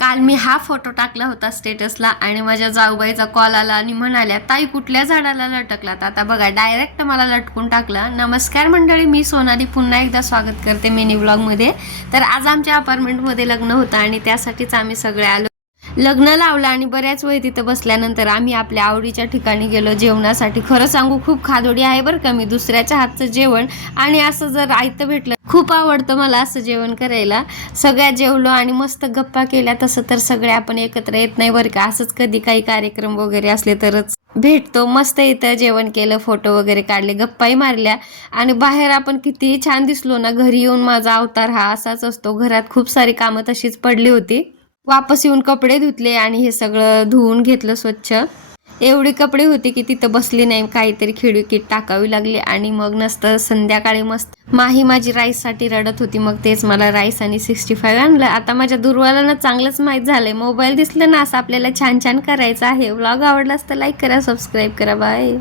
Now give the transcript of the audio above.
काल मी हा फोटो टाकला होता स्टेटसला आणि माझ्या जाऊबाईचा कॉल आला आणि म्हणाल्या, ताई कुठल्या झाडाला लटकलात? आता बघा, डायरेक्ट मला लटकून टाकला. नमस्कार मंडळी, मी सोनाली पुन्हा एकदा स्वागत करते मिनी ब्लॉगमध्ये. तर आज आमच्या अपार्टमेंटमध्ये लग्न होतं आणि त्यासाठीच आम्ही सगळे आलो. लग्न लावलं आणि बऱ्याच वेळ तिथं बसल्यानंतर आम्ही आपल्या आवडीच्या ठिकाणी गेलो जेवणासाठी. खरं सांगू, खूप खादोडी आहे बरं का मी दुसऱ्याच्या हातचं जेवण, आणि असं जर आयतं भेटलं खूप आवडतं मला असं जेवण करायला. सगळ्या जेवलो आणि मस्त गप्पा केल्या. तसं तर सगळे आपण एकत्र येत नाही बरं का, असंच कधी काही कार्यक्रम वगैरे असले तरच भेटतो. मस्त इथं जेवण केलं, फोटो वगैरे काढले, गप्पाही मारल्या आणि बाहेर आपण कितीही छान दिसलो ना, घरी येऊन माझा अवतार हा असाच असतो. घरात खूप सारी कामं तशीच पडली होती. वापस येऊन कपडे धुतले आणि हे सगळं धुवून घेतलं स्वच्छ. एवढी कपडे होती की तिथं बसली नाही, काहीतरी खिडकीत टाकावी लागली. आणि मग नसतं संध्याकाळी मस्त माही माझी राईससाठी रडत होती, मग तेच मला राईस आणि 65 आणलं. आता माझ्या दुर्वाला चांगलंच माहीत झालंय, मोबाईल दिसलं ना असं आपल्याला छान छान करायचं आहे. व्लॉग आवडला तर लाईक करा, सबस्क्राईब करा. बाय.